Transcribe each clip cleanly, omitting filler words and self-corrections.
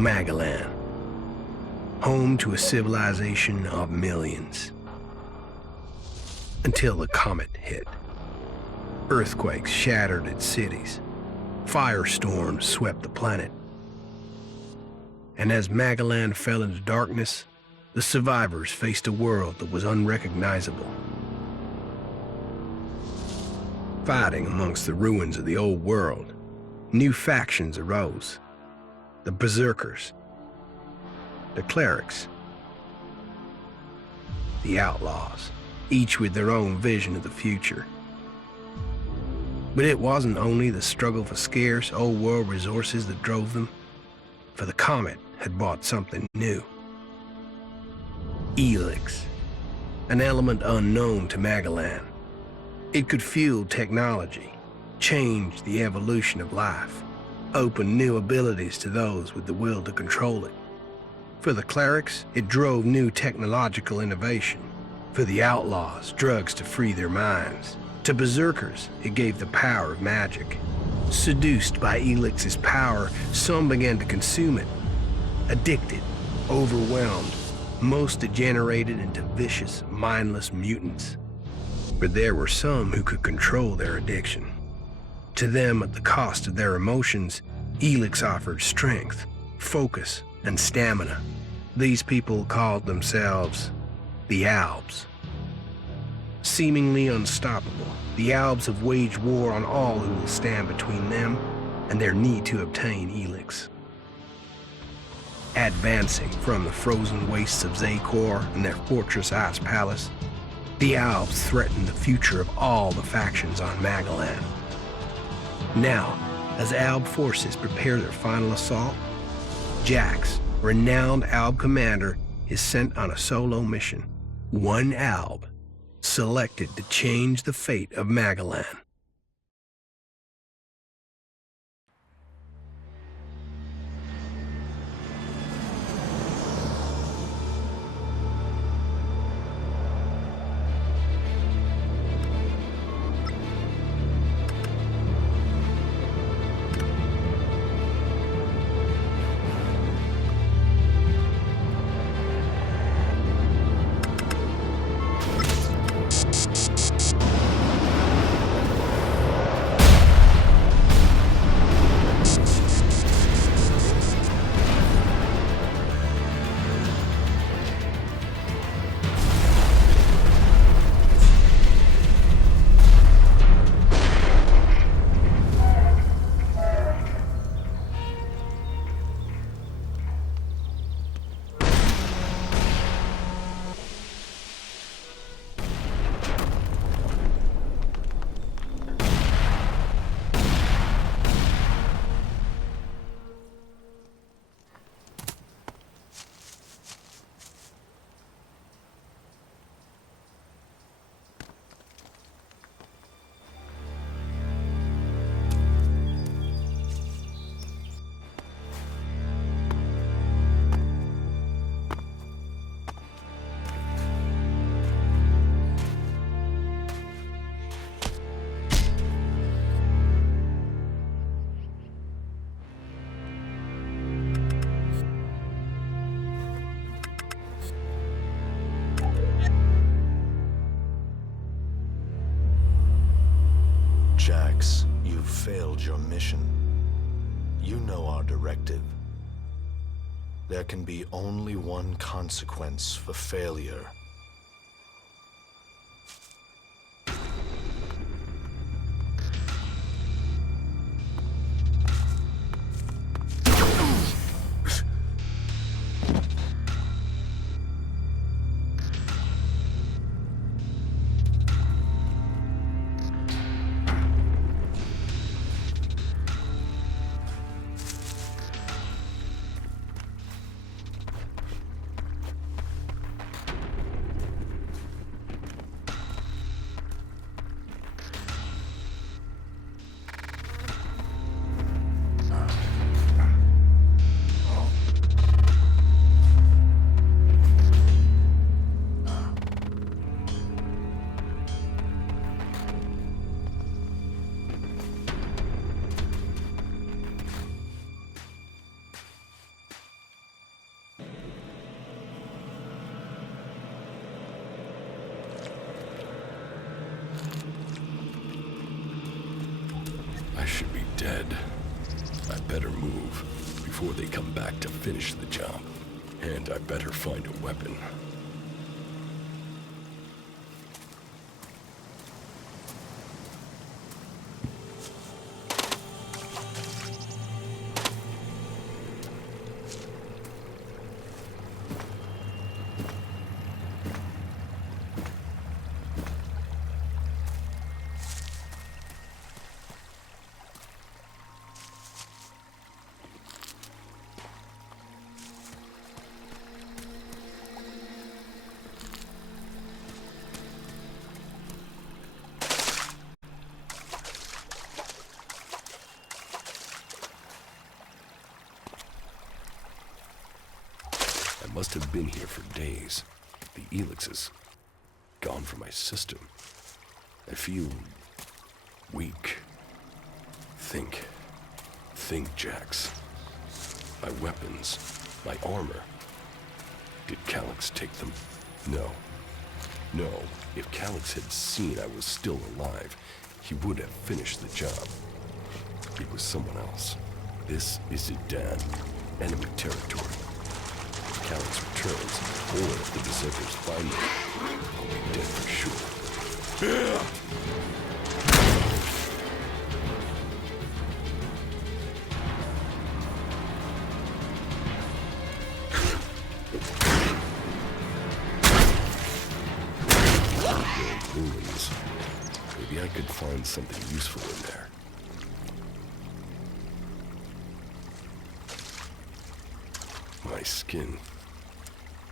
Magalan, home to a civilization of millions. Until the comet hit. Earthquakes shattered its cities. Firestorms swept the planet. And as Magalan fell into darkness, the survivors faced a world that was unrecognizable. Fighting amongst the ruins of the old world, new factions arose. The berserkers, the clerics, the outlaws, each with their own vision of the future. But it wasn't only the struggle for scarce old world resources that drove them, for the comet had brought something new. Elex, an element unknown to Magalan. It could fuel technology, change the evolution of life, open new abilities to those with the will to control it. For the clerics, it drove new technological innovation. For the outlaws, drugs to free their minds. To berserkers, it gave the power of magic. Seduced by Elix's power, some began to consume it. Addicted, overwhelmed, most degenerated into vicious, mindless mutants. But there were some who could control their addiction. To them, at the cost of their emotions, Elex offered strength, focus, and stamina. These people called themselves the Albs. Seemingly unstoppable, the Albs have waged war on all who will stand between them and their need to obtain Elex. Advancing from the frozen wastes of Zakor and their fortress ice palace, the Albs threaten the future of all the factions on Magalan. Now, as Alb forces prepare their final assault, Jax, renowned Alb commander, is sent on a solo mission. One Alb, selected to change the fate of Magalan. Jax, you've failed your mission. You know our directive. There can be only one consequence for failure. I should be dead. I better move before they come back to finish the job. And I better find a weapon. I must have been here for days. The Elex is gone from my system. I feel weak. Think, Jax. My weapons, my armor. Did Calyx take them? No. If Calyx had seen I was still alive, he would have finished the job. It was someone else. This is Idan, enemy territory. If Calyx returns, or if the berserkers find me, I'll be dead for sure. Ruins. Maybe I could find something useful in there. My skin.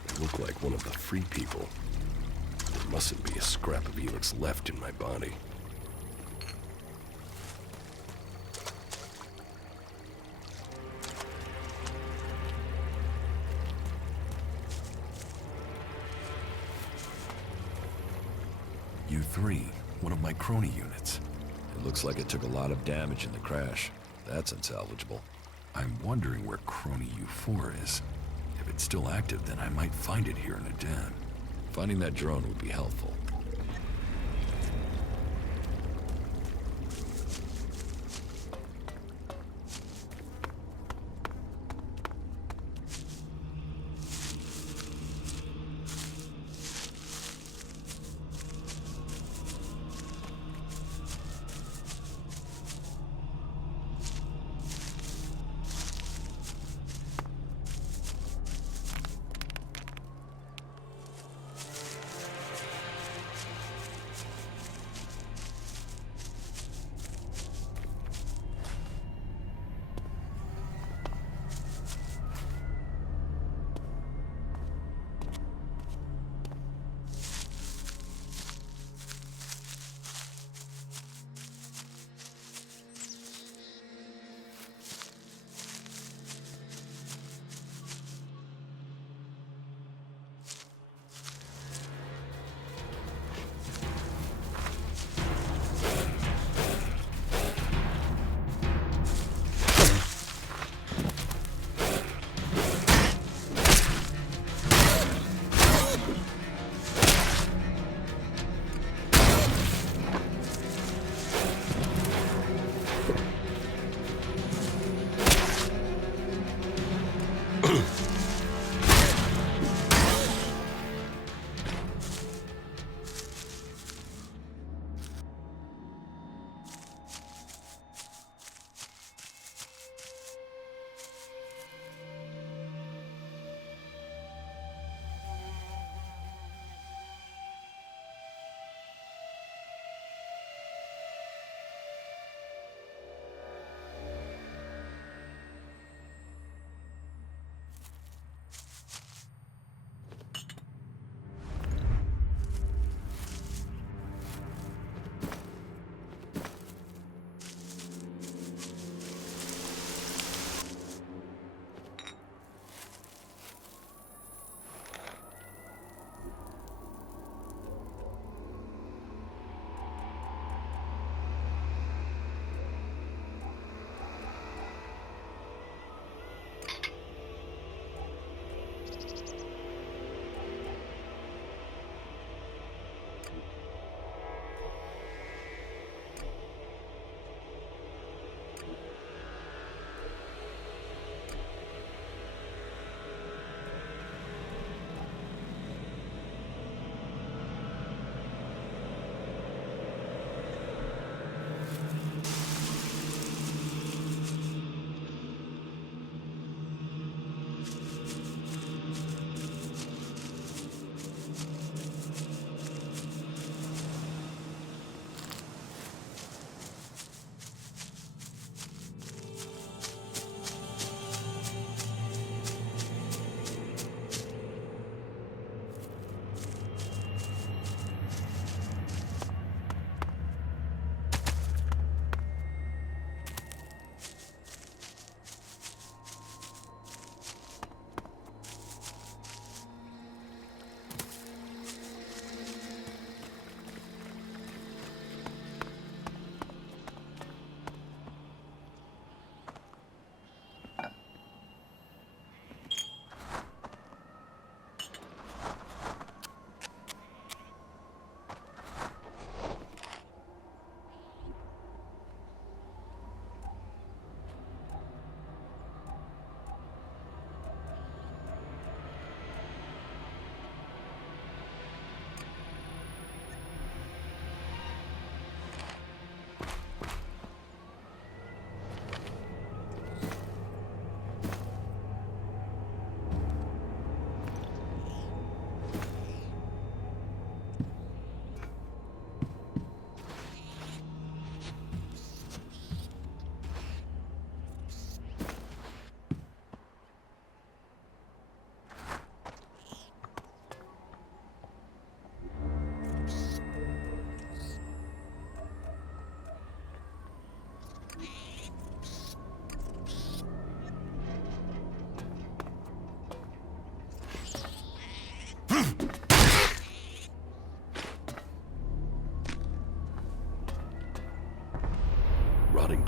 I look like one of the free people. There mustn't be a scrap of Elex left in my body. U3, one of my crony units. It looks like it took a lot of damage in the crash. That's unsalvageable. I'm wondering where crony U4 is. If it's still active, then I might find it here in Idan. Finding that drone would be helpful.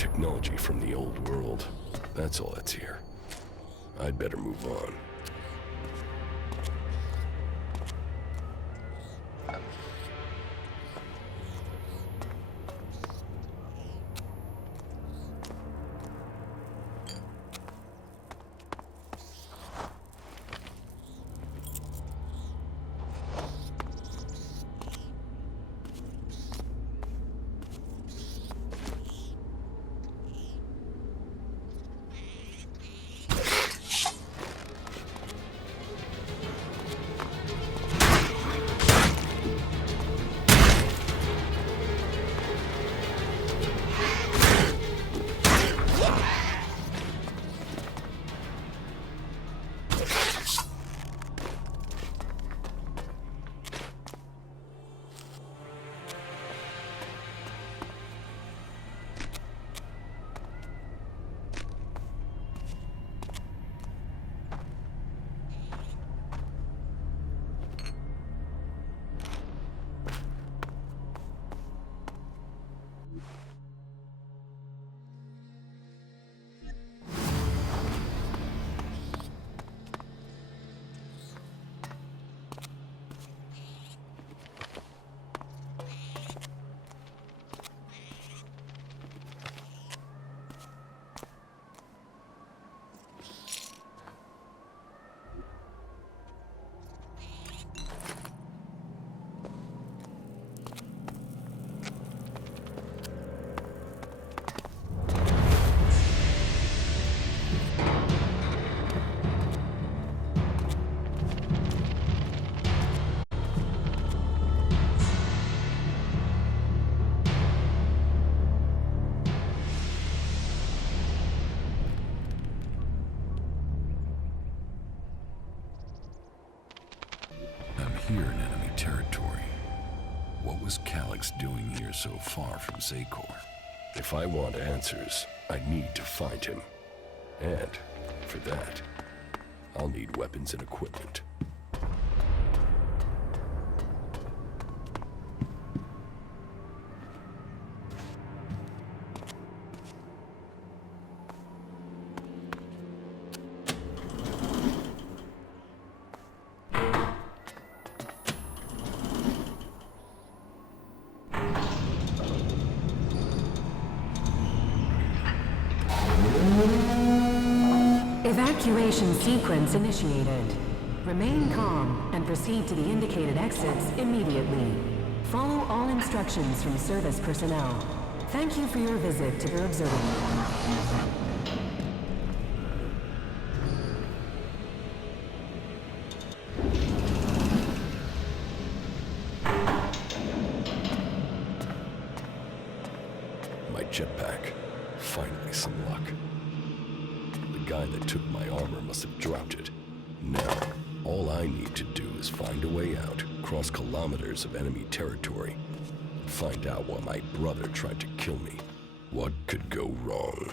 technology from the old world. That's all that's here. I'd better move on. Here in enemy territory. What was Calyx doing here so far from Zakor? If I want answers, I need to find him. And, for that, I'll need weapons and equipment. Evacuation sequence initiated. Remain calm and proceed to the indicated exits immediately. Follow all instructions from service personnel. Thank you for your visit to the observatory. My jetpack. Finally some luck. The guy that took my armor must have dropped it. Now, all I need to do is find a way out, cross kilometers of enemy territory, and find out why my brother tried to kill me. What could go wrong?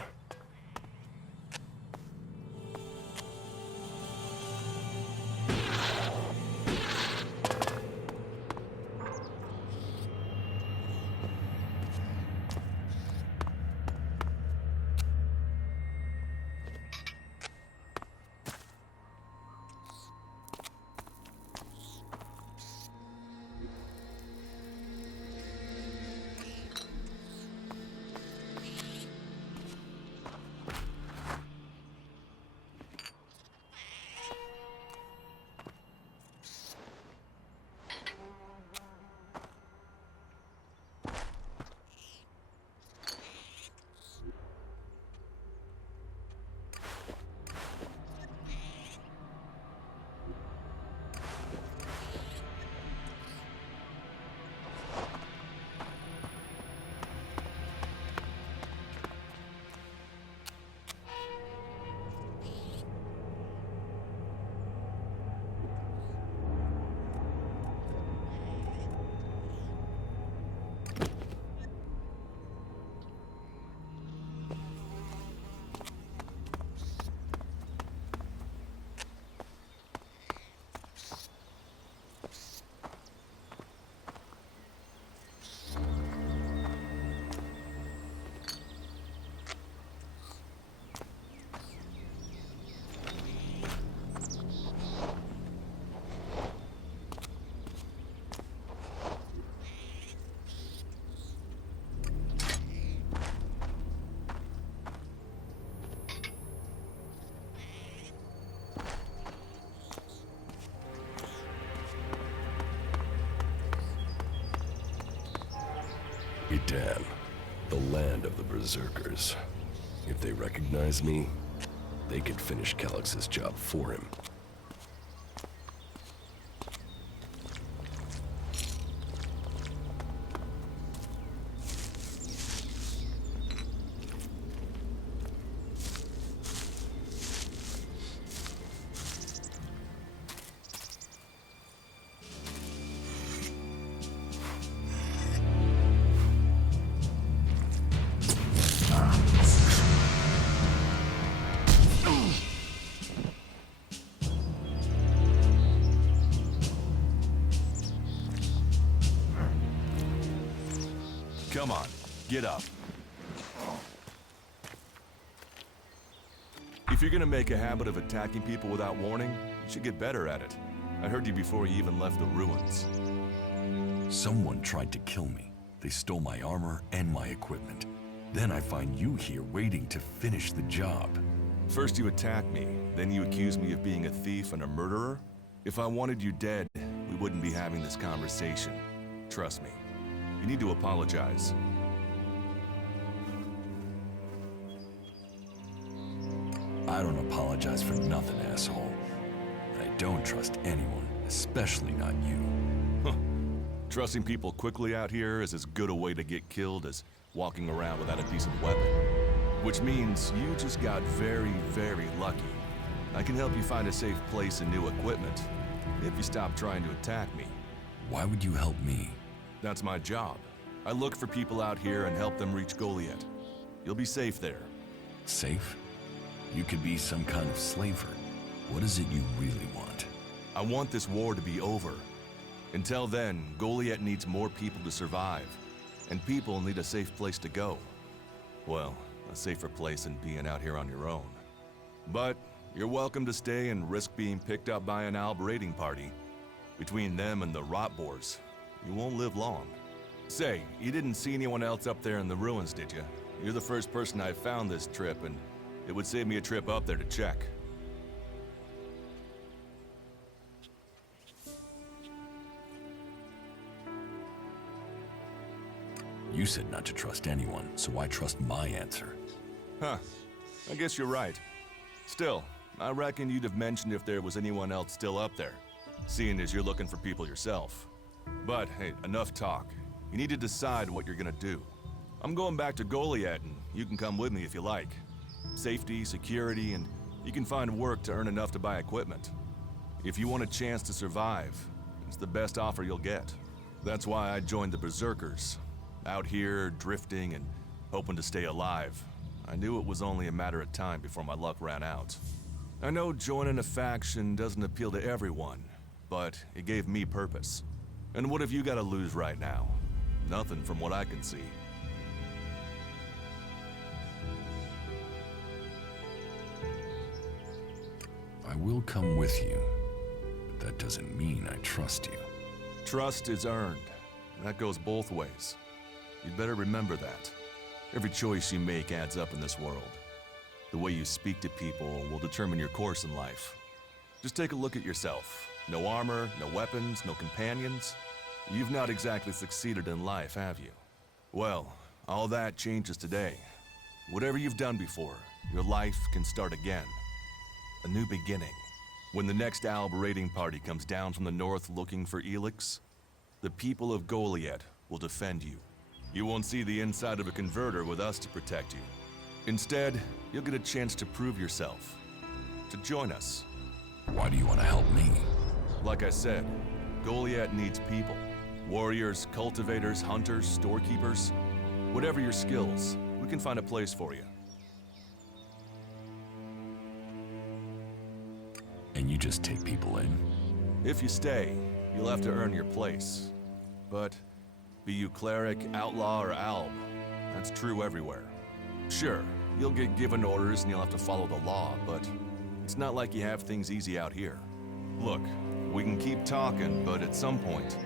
Idan, the land of the Berserkers. If they recognize me, they could finish Calix's job for him. Come on, get up. If you're gonna make a habit of attacking people without warning, you should get better at it. I heard you before you even left the ruins. Someone tried to kill me. They stole my armor and my equipment. Then I find you here waiting to finish the job. First you attack me, then you accuse me of being a thief and a murderer? If I wanted you dead, we wouldn't be having this conversation. Trust me. You need to apologize. I don't apologize for nothing, asshole. And I don't trust anyone, especially not you. Trusting people quickly out here is as good a way to get killed as walking around without a decent weapon. Which means you just got very, very lucky. I can help you find a safe place and new equipment, if you stop trying to attack me. Why would you help me? That's my job. I look for people out here and help them reach Goliath. You'll be safe there. Safe? You could be some kind of slaver. What is it you really want? I want this war to be over. Until then, Goliath needs more people to survive, and people need a safe place to go. Well, a safer place than being out here on your own. But you're welcome to stay and risk being picked up by an Alb raiding party. Between them and the Rotboars, you won't live long. Say, you didn't see anyone else up there in the ruins, did you? You're the first person I've found this trip, and it would save me a trip up there to check. You said not to trust anyone, so I trust my answer. Huh. I guess you're right. Still, I reckon you'd have mentioned if there was anyone else still up there, seeing as you're looking for people yourself. But, hey, enough talk. You need to decide what you're gonna do. I'm going back to Goliath, and you can come with me if you like. Safety, security, and you can find work to earn enough to buy equipment. If you want a chance to survive, it's the best offer you'll get. That's why I joined the Berserkers. Out here, drifting and hoping to stay alive. I knew it was only a matter of time before my luck ran out. I know joining a faction doesn't appeal to everyone, but it gave me purpose. And what have you got to lose right now? Nothing from what I can see. I will come with you, but that doesn't mean I trust you. Trust is earned. That goes both ways. You'd better remember that. Every choice you make adds up in this world. The way you speak to people will determine your course in life. Just take a look at yourself. No armor, no weapons, no companions. You've not exactly succeeded in life, have you? Well, all that changes today. Whatever you've done before, your life can start again. A new beginning. When the next Alb raiding party comes down from the north looking for Elex, the people of Goliath will defend you. You won't see the inside of a converter with us to protect you. Instead, you'll get a chance to prove yourself. To join us. Why do you want to help me? Like I said, Goliath needs people. Warriors, cultivators, hunters, storekeepers. Whatever your skills, we can find a place for you. And you just take people in? If you stay, you'll have to earn your place. But be you cleric, outlaw, or alb, that's true everywhere. Sure, you'll get given orders and you'll have to follow the law, but it's not like you have things easy out here. Look, we can keep talking, but at some point,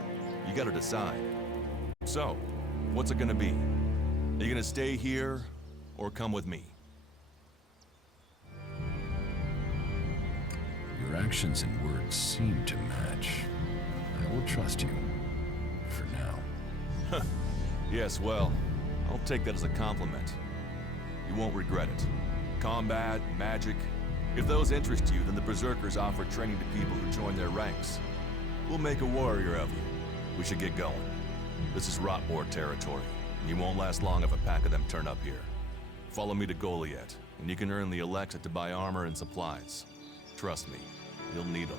you gotta decide. So, what's it gonna be? Are you gonna stay here, or come with me? Your actions and words seem to match. I will trust you. For now. Yes, well, I'll take that as a compliment. You won't regret it. Combat, magic. If those interest you, then the Berserkers offer training to people who join their ranks. We'll make a warrior of you. We should get going. This is Rotboar territory, and you won't last long if a pack of them turn up here. Follow me to Goliath, and you can earn the Elex to buy armor and supplies. Trust me, you'll need them.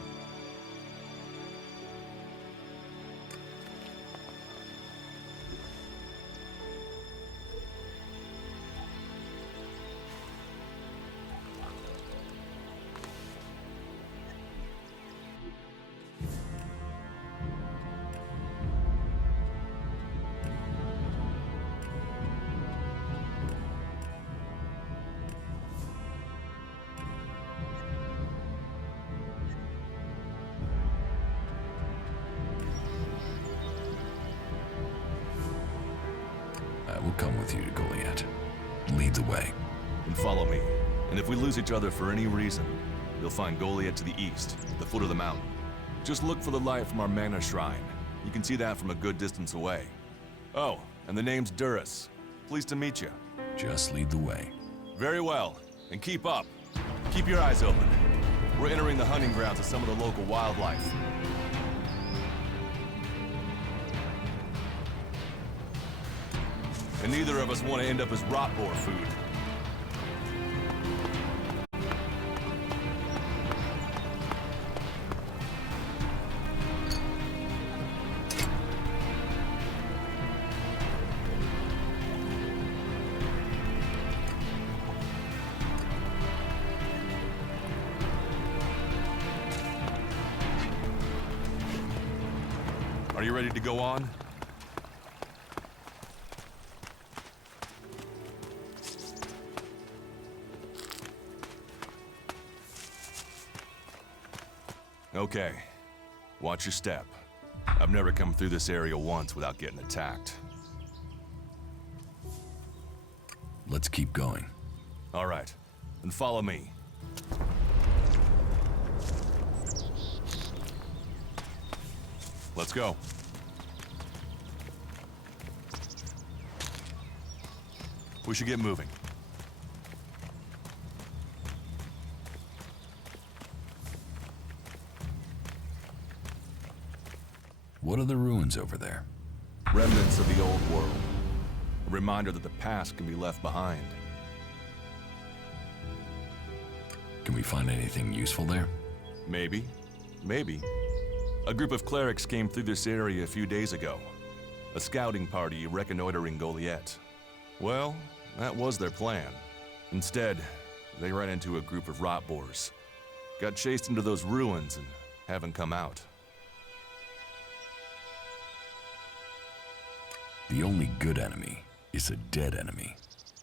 I will come with you to Goliath. Lead the way. And follow me. And if we lose each other for any reason, you'll find Goliath to the east, at the foot of the mountain. Just look for the light from our mana shrine. You can see that from a good distance away. Oh, and the name's Duras. Pleased to meet you. Just lead the way. Very well. And keep up. Keep your eyes open. We're entering the hunting grounds of some of the local wildlife. And neither of us want to end up as Rotboar food. Are you ready to go on? Okay. Watch your step. I've never come through this area once without getting attacked. Let's keep going. All right. Then follow me. Let's go. We should get moving. What are the ruins over there? Remnants of the old world. A reminder that the past can be left behind. Can we find anything useful there? Maybe. Maybe. A group of clerics came through this area a few days ago. A scouting party reconnoitering Goliath. Well, that was their plan. Instead, they ran into a group of Rotboars. Got chased into those ruins and haven't come out. The only good enemy is a dead enemy.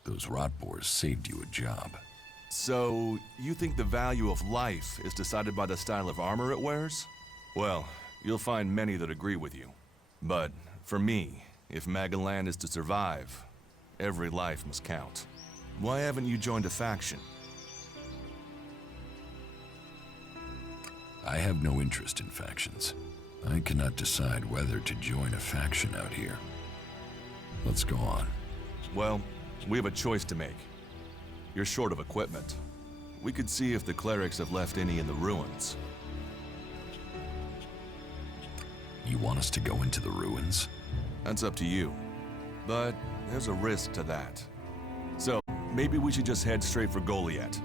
Those Rotboars saved you a job. So, you think the value of life is decided by the style of armor it wears? Well, you'll find many that agree with you. But, for me, if Magalan is to survive, every life must count. Why haven't you joined a faction? I have no interest in factions. I cannot decide whether to join a faction out here. Let's go on. Well, we have a choice to make. You're short of equipment. We could see if the clerics have left any in the ruins. You want us to go into the ruins? That's up to you. But there's a risk to that. So, maybe we should just head straight for Goliath.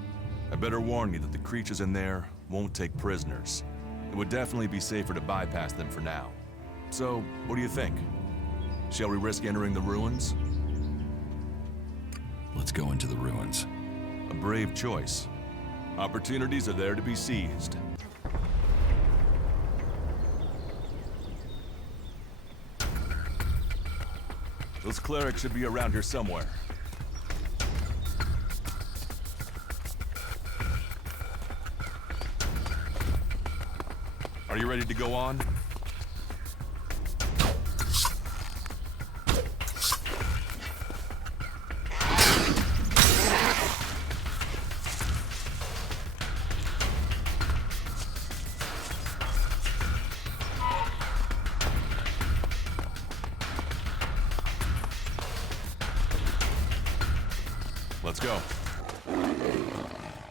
I better warn you that the creatures in there won't take prisoners. It would definitely be safer to bypass them for now. So, what do you think? Shall we risk entering the ruins? Let's go into the ruins. A brave choice. Opportunities are there to be seized. Those clerics should be around here somewhere. Are you ready to go on? Let's go.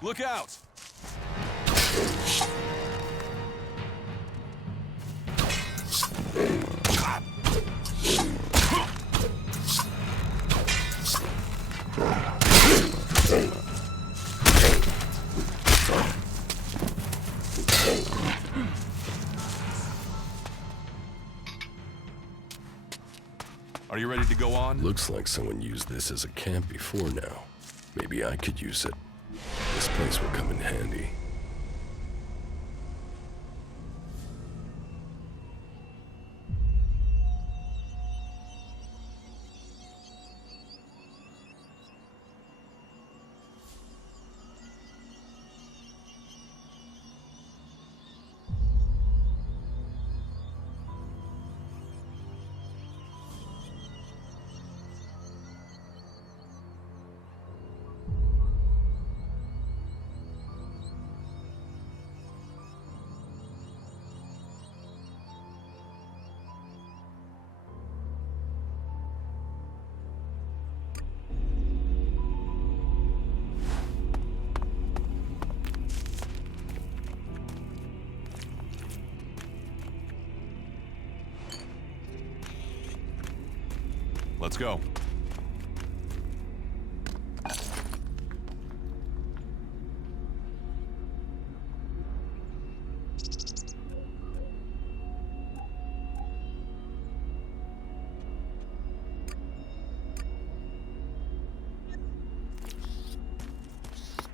Look out! Are you ready to go on? Looks like someone used this as a camp before now. Maybe I could use it. This place will come in handy. Let's go.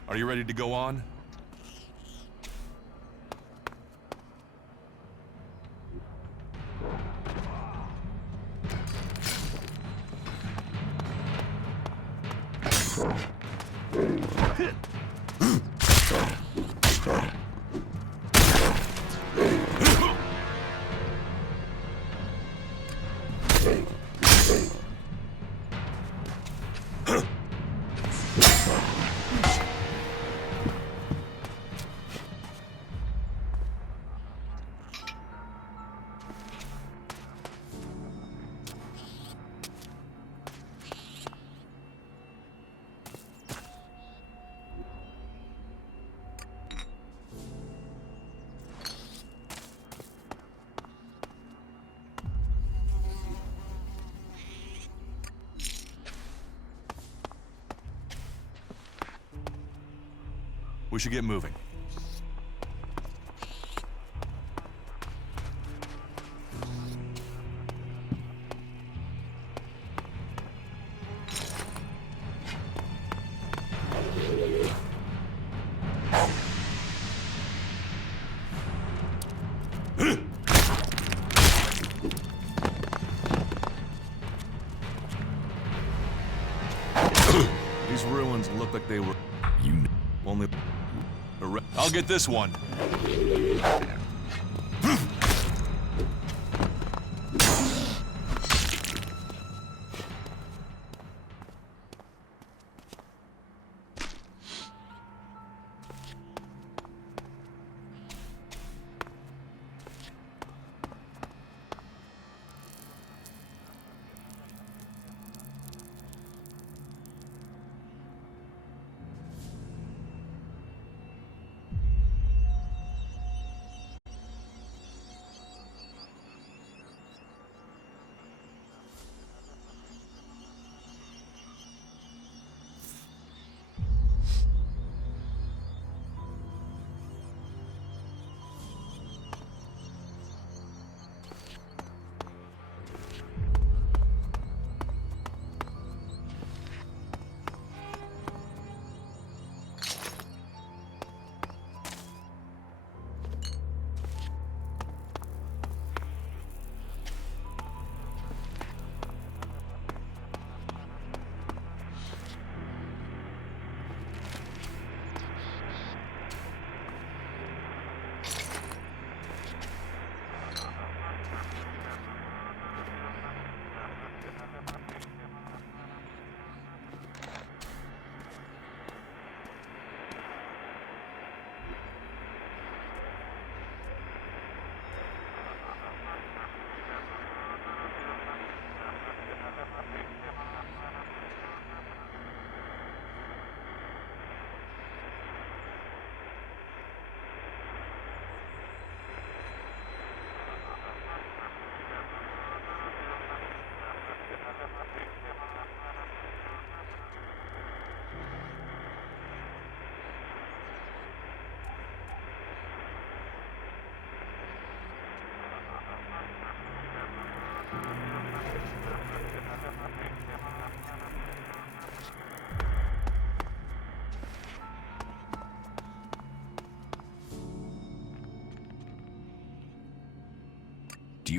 Are you ready to go on? We should get moving. These ruins look like they were only. I'll get this one.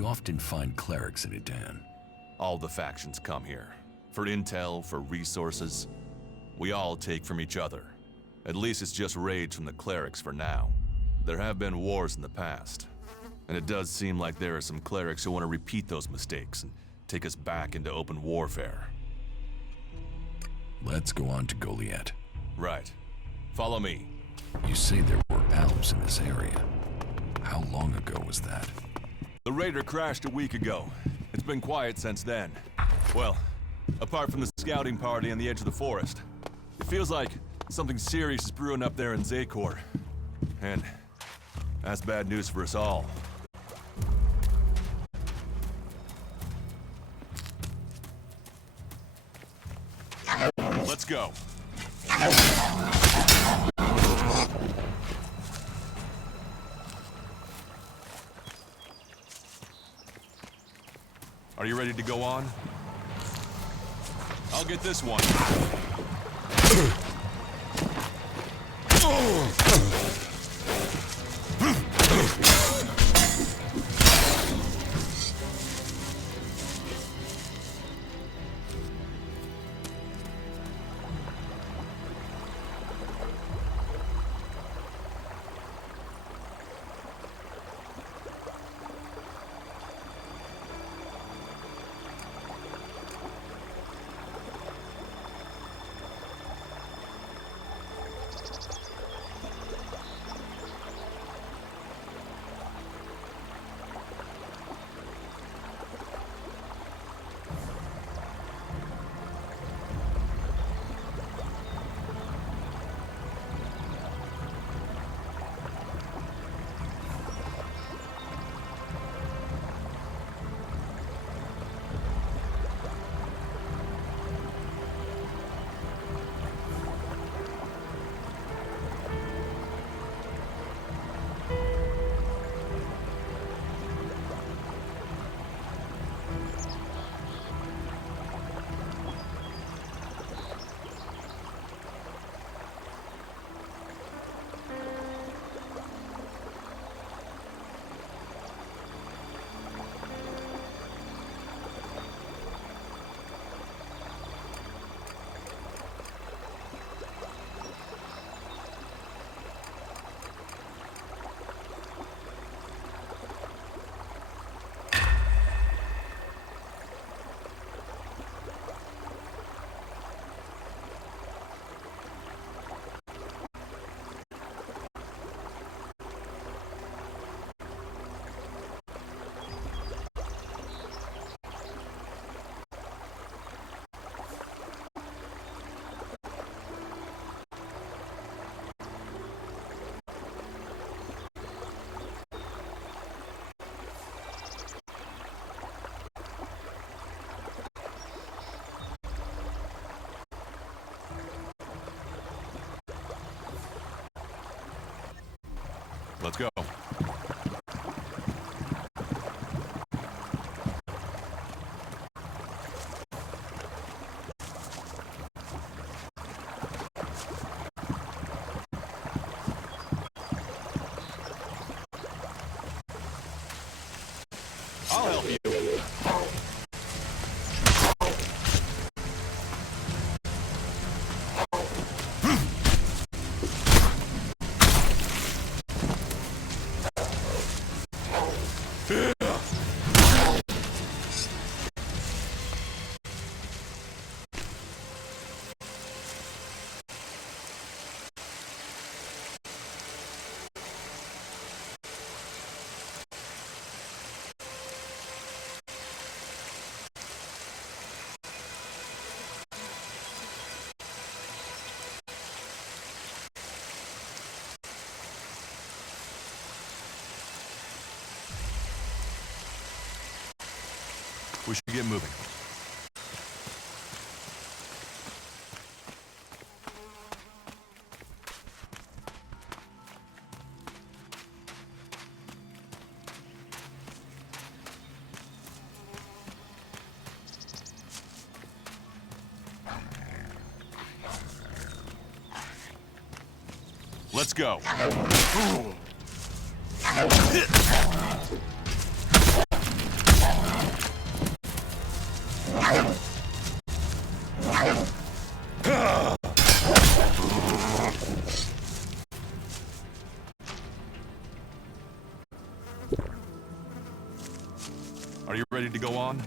you often find clerics in Edan? All the factions come here. For intel, for resources. We all take from each other. At least it's just raids from the clerics for now. There have been wars in the past. And it does seem like there are some clerics who want to repeat those mistakes and take us back into open warfare. Let's go on to Goliath. Right. Follow me. You say there were Albs in this area. How long ago was that? The raider crashed a week ago. It's been quiet since then. Well, apart from the scouting party on the edge of the forest. It feels like something serious is brewing up there in Zakor. And that's bad news for us all. Let's go. Are you ready to go on? I'll get this one. Let's go. I'll help you. We should get moving. Let's go. Are you ready to go on?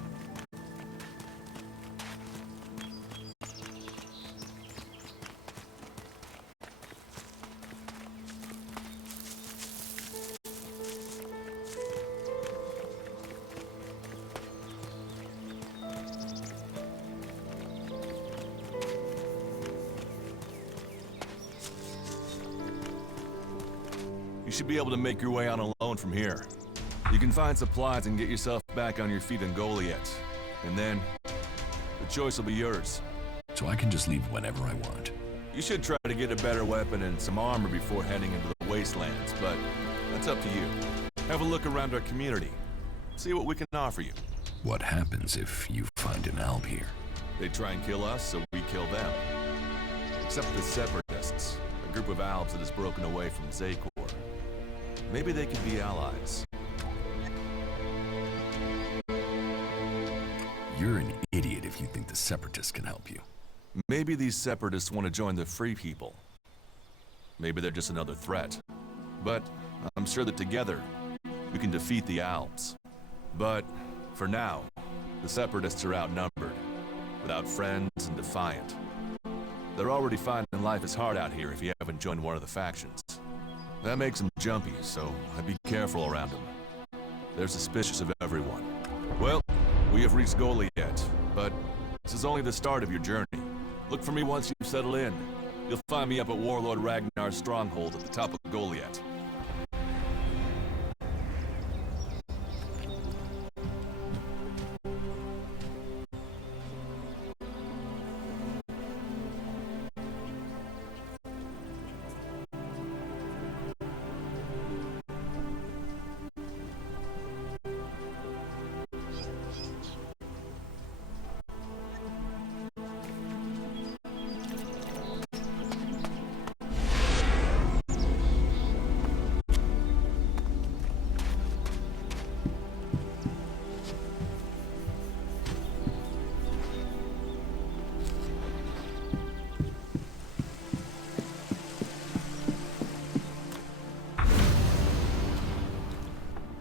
You should be able to make your way on alone from here. You can find supplies and get yourself back on your feet in Goliath. And then, the choice will be yours. So I can just leave whenever I want. You should try to get a better weapon and some armor before heading into the wastelands, but that's up to you. Have a look around our community. See what we can offer you. What happens if you find an alb here? They try and kill us, so we kill them. Except the Separatists, a group of Albs that has broken away from Zakor. Maybe they could be allies. You're an idiot if you think the Separatists can help you. Maybe these Separatists want to join the Free People. Maybe they're just another threat. But I'm sure that together, we can defeat the Albs. But for now, the Separatists are outnumbered, without friends and defiant. They're already finding life is hard out here if you haven't joined one of the factions. That makes them jumpy, so I'd be careful around them. They're suspicious of everyone. Well, we have reached Goliath, but this is only the start of your journey. Look for me once you've settled in. You'll find me up at Warlord Ragnar's stronghold at the top of Goliath.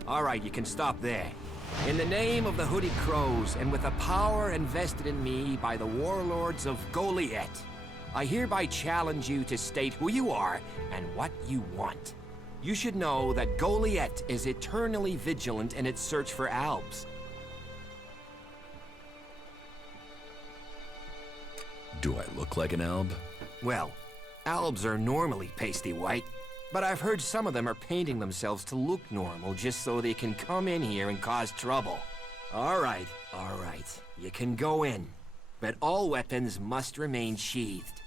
All right, you can stop there. In the name of the Hooded Crows, and with the power invested in me by the warlords of Goliath, I hereby challenge you to state who you are and what you want. You should know that Goliath is eternally vigilant in its search for Albs. Do I look like an alb? Well, Albs are normally pasty white, but I've heard some of them are painting themselves to look normal just so they can come in here and cause trouble. All right. You can go in, but all weapons must remain sheathed.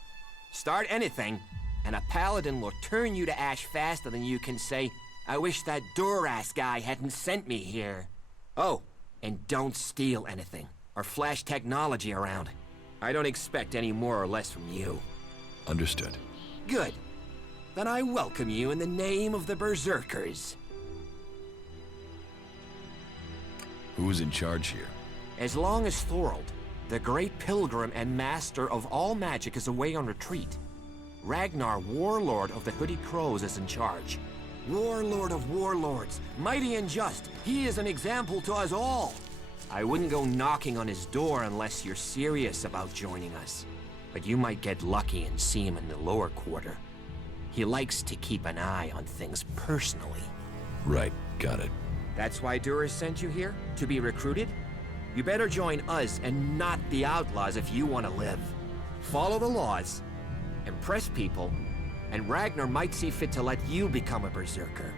Start anything, and a paladin will turn you to ash faster than you can say, "I wish that Duras guy hadn't sent me here." Oh, and don't steal anything, or flash technology around. I don't expect any more or less from you. Understood. Good. Then I welcome you in the name of the Berserkers. Who's in charge here? As long as Thorold, the great pilgrim and master of all magic, is away on retreat, Ragnar, warlord of the Hooded Crows, is in charge. Warlord of warlords, mighty and just, he is an example to us all. I wouldn't go knocking on his door unless you're serious about joining us. But you might get lucky and see him in the lower quarter. He likes to keep an eye on things personally. Right, got it. That's why Duras sent you here? To be recruited? You better join us and not the outlaws if you want to live. Follow the laws, impress people, and Ragnar might see fit to let you become a berserker.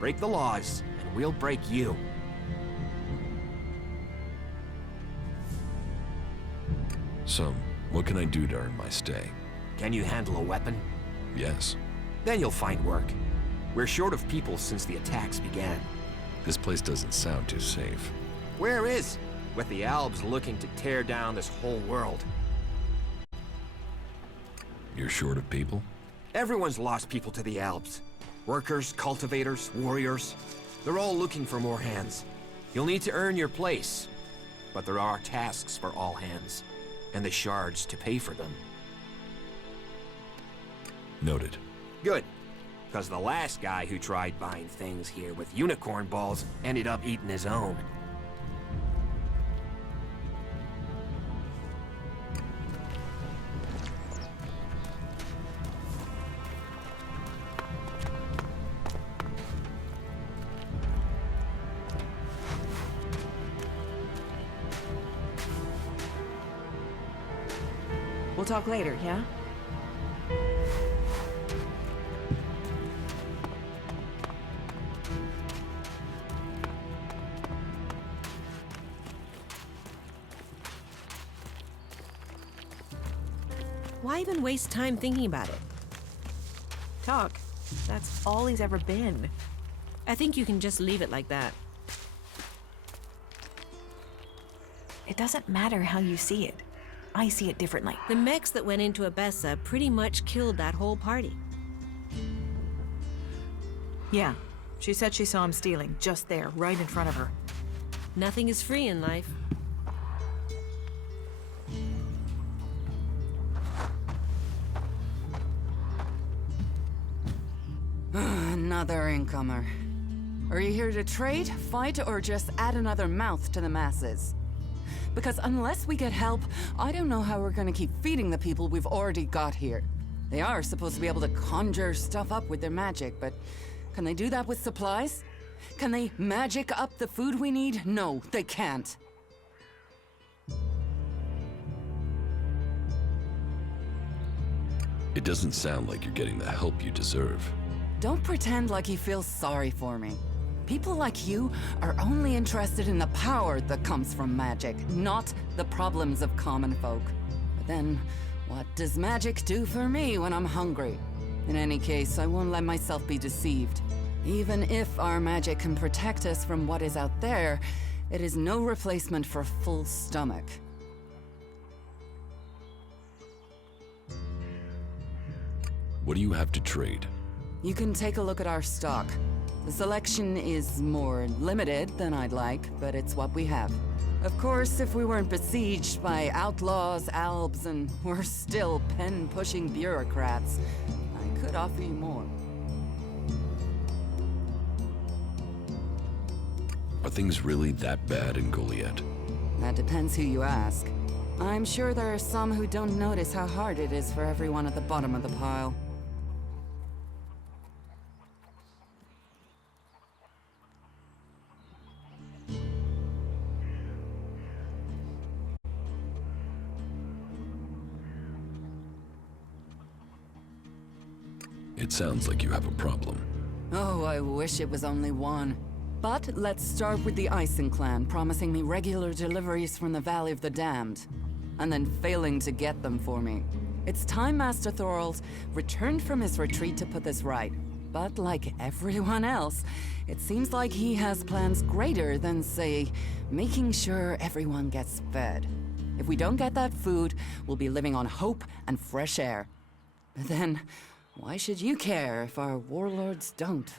Break the laws, and we'll break you. So, what can I do to earn my stay? Can you handle a weapon? Yes. Then you'll find work. We're short of people since the attacks began. This place doesn't sound too safe. Where is? With the Albs looking to tear down this whole world. You're short of people? Everyone's lost people to the Albs. Workers, cultivators, warriors. They're all looking for more hands. You'll need to earn your place. but there are tasks for all hands, and the shards to pay for them. Noted. Good, because the last guy who tried buying things here with unicorn balls ended up eating his own. We'll talk later, yeah? Why even waste time thinking about it? Talk. That's all he's ever been. I think you can just leave it like that. It doesn't matter how you see it. I see it differently. The mechs that went into Abessa pretty much killed that whole party. Yeah, she said she saw him stealing, just there, right in front of her. Nothing is free in life. Another incomer. Are you here to trade, fight, or just add another mouth to the masses? Because unless we get help, I don't know how we're gonna keep feeding the people we've already got here. They are supposed to be able to conjure stuff up with their magic, but can they do that with supplies? Can they magic up the food we need? No, they can't. It doesn't sound like you're getting the help you deserve. Don't pretend like you feel sorry for me. People like you are only interested in the power that comes from magic, not the problems of common folk. But then, what does magic do for me when I'm hungry? In any case, I won't let myself be deceived. Even if our magic can protect us from what is out there, it is no replacement for a full stomach. What do you have to trade? You can take a look at our stock. The selection is more limited than I'd like, but it's what we have. Of course, if we weren't besieged by outlaws, albs, and we're still pen-pushing bureaucrats, I could offer you more. Are things really that bad in Goliath? That depends who you ask. I'm sure there are some who don't notice how hard it is for everyone at the bottom of the pile. It sounds like you have a problem. Oh, I wish it was only one. But let's start with the Ison clan promising me regular deliveries from the Valley of the Damned, and then failing to get them for me. It's time Master Thorald returned from his retreat to put this right. But like everyone else, it seems like he has plans greater than, say, making sure everyone gets fed. If we don't get that food, we'll be living on hope and fresh air. But then, why should you care if our warlords don't?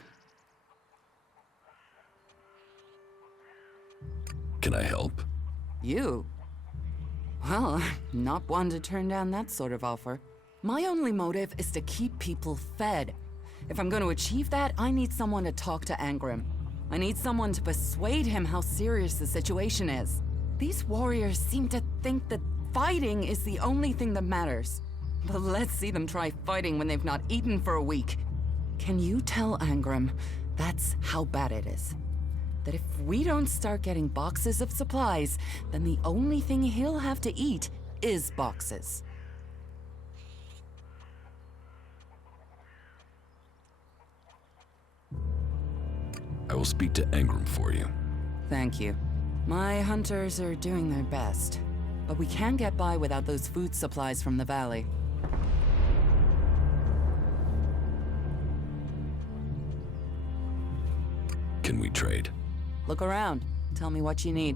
Can I help? You? Well, I'm not one to turn down that sort of offer. My only motive is to keep people fed. If I'm going to achieve that, I need someone to talk to Angrim. I need someone to persuade him how serious the situation is. These warriors seem to think that fighting is the only thing that matters. But let's see them try fighting when they've not eaten for a week. Can you tell Angrim that's how bad it is? That if we don't start getting boxes of supplies, then the only thing he'll have to eat is boxes. I will speak to Angrim for you. Thank you. My hunters are doing their best, but we can't get by without those food supplies from the valley. Can we trade? Look around. Tell me what you need.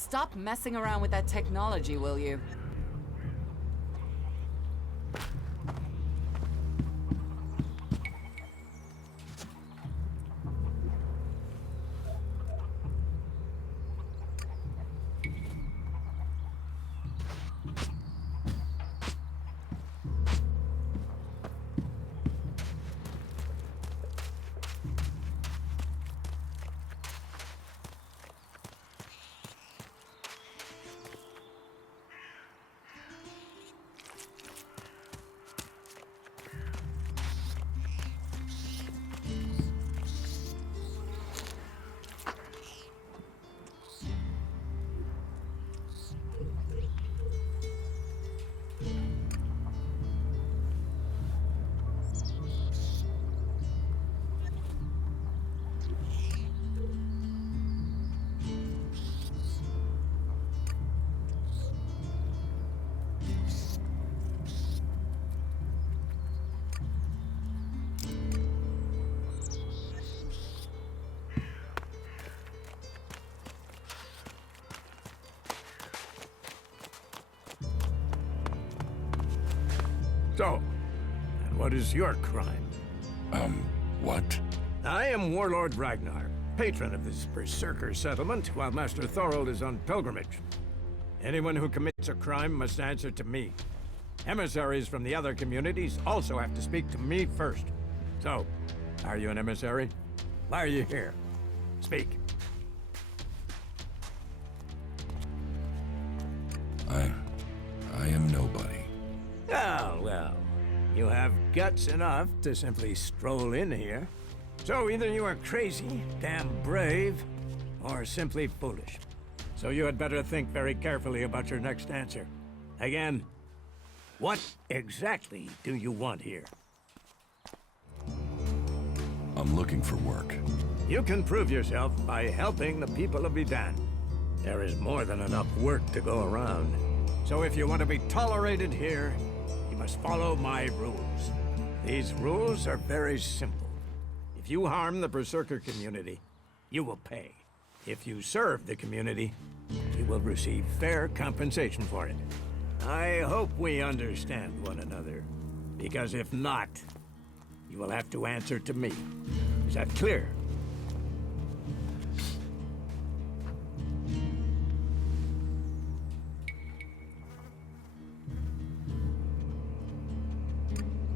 Stop messing around with that technology, will you? So, and what is your crime? What? I am Warlord Ragnar, patron of this berserker settlement, while Master Thorold is on pilgrimage. Anyone who commits a crime must answer to me. Emissaries from the other communities also have to speak to me first. So, are you an emissary? Why are you here? Speak. I am nobody. Oh, well, you have guts enough to simply stroll in here. So either you are crazy, damn brave, or simply foolish. So you had better think very carefully about your next answer. Again, what exactly do you want here? I'm looking for work. You can prove yourself by helping the people of Vidan. There is more than enough work to go around. So if you want to be tolerated here, you must follow my rules. These rules are very simple. If you harm the Berserker community, you will pay. If you serve the community, you will receive fair compensation for it. I hope we understand one another, because if not, you will have to answer to me. Is that clear?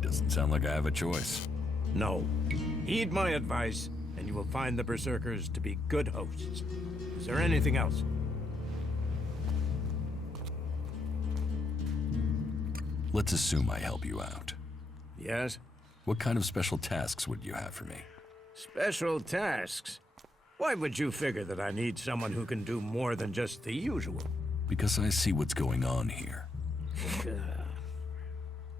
Doesn't sound like I have a choice. No. Heed my advice, and you will find the Berserkers to be good hosts. Is there anything else? Let's assume I help you out. Yes? What kind of special tasks would you have for me? Special tasks? Why would you figure that I need someone who can do more than just the usual? Because I see what's going on here.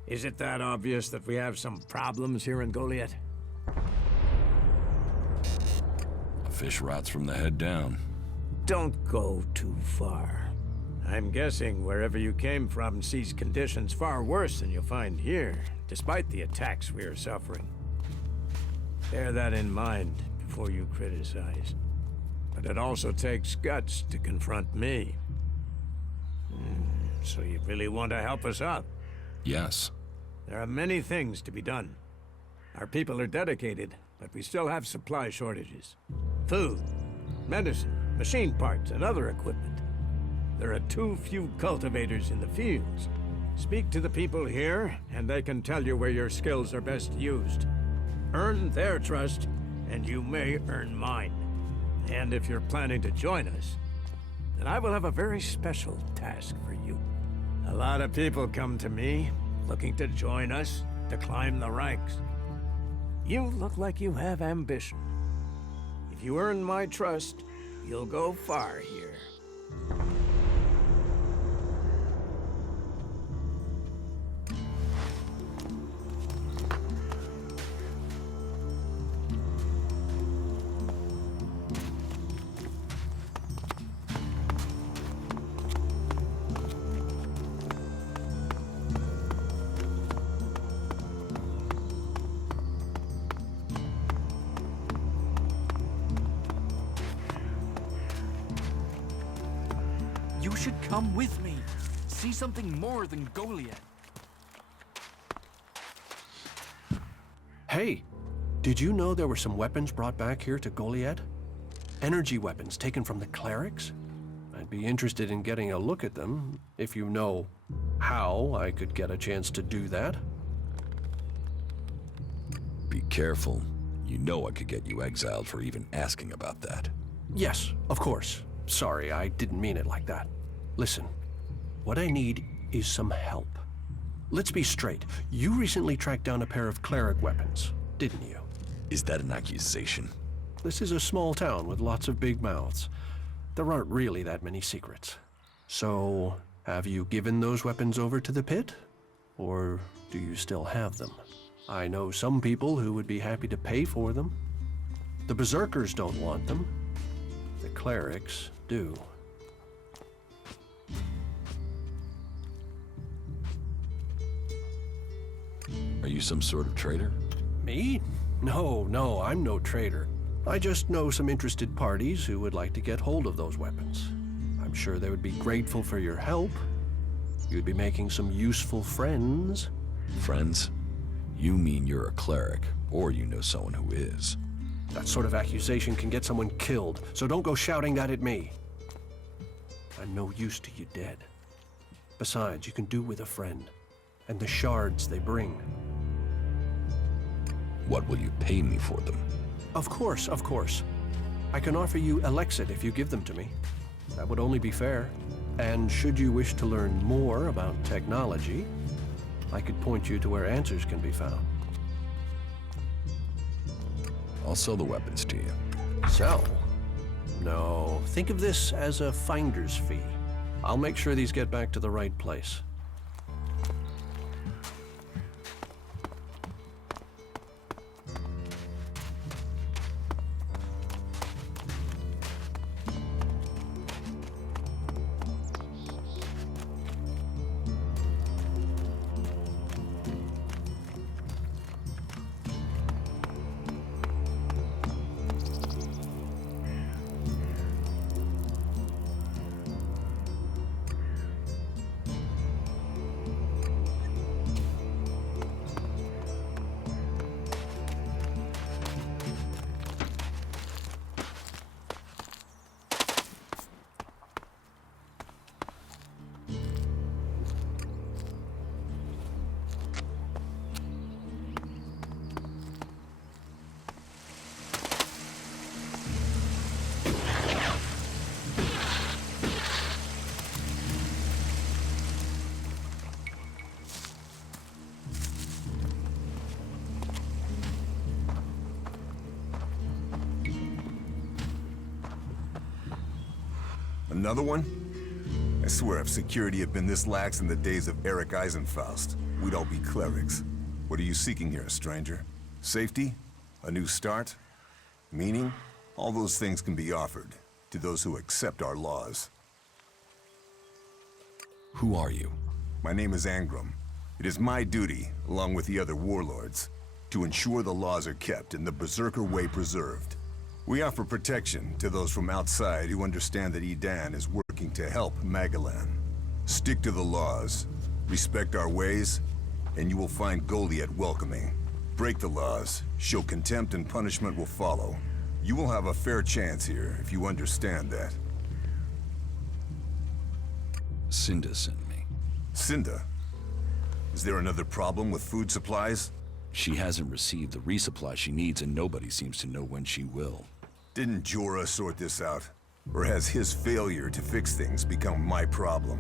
Is it that obvious that we have some problems here in Goliath? A fish rots from the head down. Don't go too far. I'm guessing wherever you came from sees conditions far worse than you'll find here, despite the attacks we are suffering. Bear that in mind before you criticize. But it also takes guts to confront me. So you really want to help us out? Yes. There are many things to be done. Our people are dedicated, but we still have supply shortages. Food, medicine, machine parts, and other equipment. There are too few cultivators in the fields. Speak to the people here, and they can tell you where your skills are best used. Earn their trust, and you may earn mine. And if you're planning to join us, then I will have a very special task for you. A lot of people come to me, looking to join us, to climb the ranks. You look like you have ambition. If you earn my trust, you'll go far here. should come with me. See something more than Goliath. Hey, did you know there were some weapons brought back here to Goliath? Energy weapons taken from the clerics? I'd be interested in getting a look at them, if you know how I could get a chance to do that. Be careful. You know I could get you exiled for even asking about that. Yes, of course. Sorry, I didn't mean it like that. Listen, what I need is some help. Let's be straight. You recently tracked down a pair of cleric weapons, didn't you? Is that an accusation? This is a small town with lots of big mouths. There aren't really that many secrets. So, have you given those weapons over to the pit? Or do you still have them? I know some people who would be happy to pay for them. The berserkers don't want them. The clerics do. Are you some sort of traitor? Me? No, I'm no traitor. I just know some interested parties who would like to get hold of those weapons. I'm sure they would be grateful for your help. You'd be making some useful friends. Friends? You mean you're a cleric, or you know someone who is. That sort of accusation can get someone killed, so don't go shouting that at me. I'm no use to you dead. Besides, you can do with a friend, and the shards they bring. What will you pay me for them? Of course. I can offer you Elex if you give them to me. That would only be fair. And should you wish to learn more about technology, I could point you to where answers can be found. I'll sell the weapons to you. Sell? No, think of this as a finder's fee. I'll make sure these get back to the right place. Another one? I swear if security had been this lax in the days of Eric Eisenfaust, we'd all be clerics. What are you seeking here, stranger? Safety? A new start? Meaning? All those things can be offered to those who accept our laws. Who are you? My name is Angram. It is my duty, along with the other warlords, to ensure the laws are kept and the Berserker way preserved. We offer protection to those from outside who understand that Edan is working to help Magalan. Stick to the laws, respect our ways, and you will find Goliath welcoming. Break the laws, show contempt, and punishment will follow. You will have a fair chance here if you understand that. Cinda sent me. Cinda? Is there another problem with food supplies? She hasn't received the resupply she needs, and nobody seems to know when she will. Didn't Jorah sort this out? Or has his failure to fix things become my problem?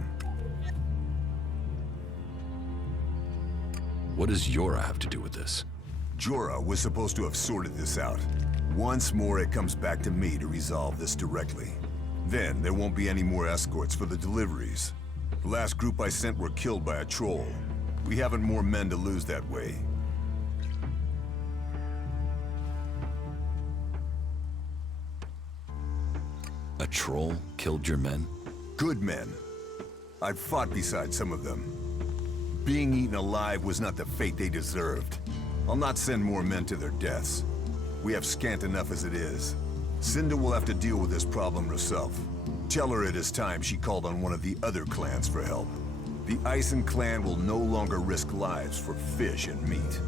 What does Jorah have to do with this? Jorah was supposed to have sorted this out. Once more, it comes back to me to resolve this directly. Then, there won't be any more escorts for the deliveries. The last group I sent were killed by a troll. We haven't more men to lose that way. A troll killed your men? Good men. I've fought beside some of them. Being eaten alive was not the fate they deserved. I'll not send more men to their deaths. We have scant enough as it is. Cinda will have to deal with this problem herself. Tell her it is time she called on one of the other clans for help. The Ison clan will no longer risk lives for fish and meat.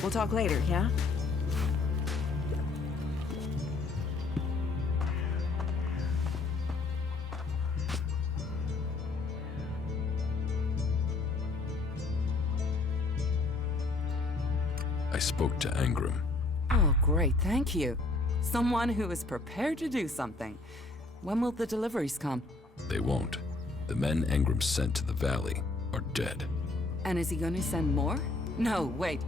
We'll talk later, yeah? I spoke to Angram. Oh, great, thank you. Someone who is prepared to do something. When will the deliveries come? They won't. The men Angram sent to the valley are dead. And is he gonna send more? No, wait.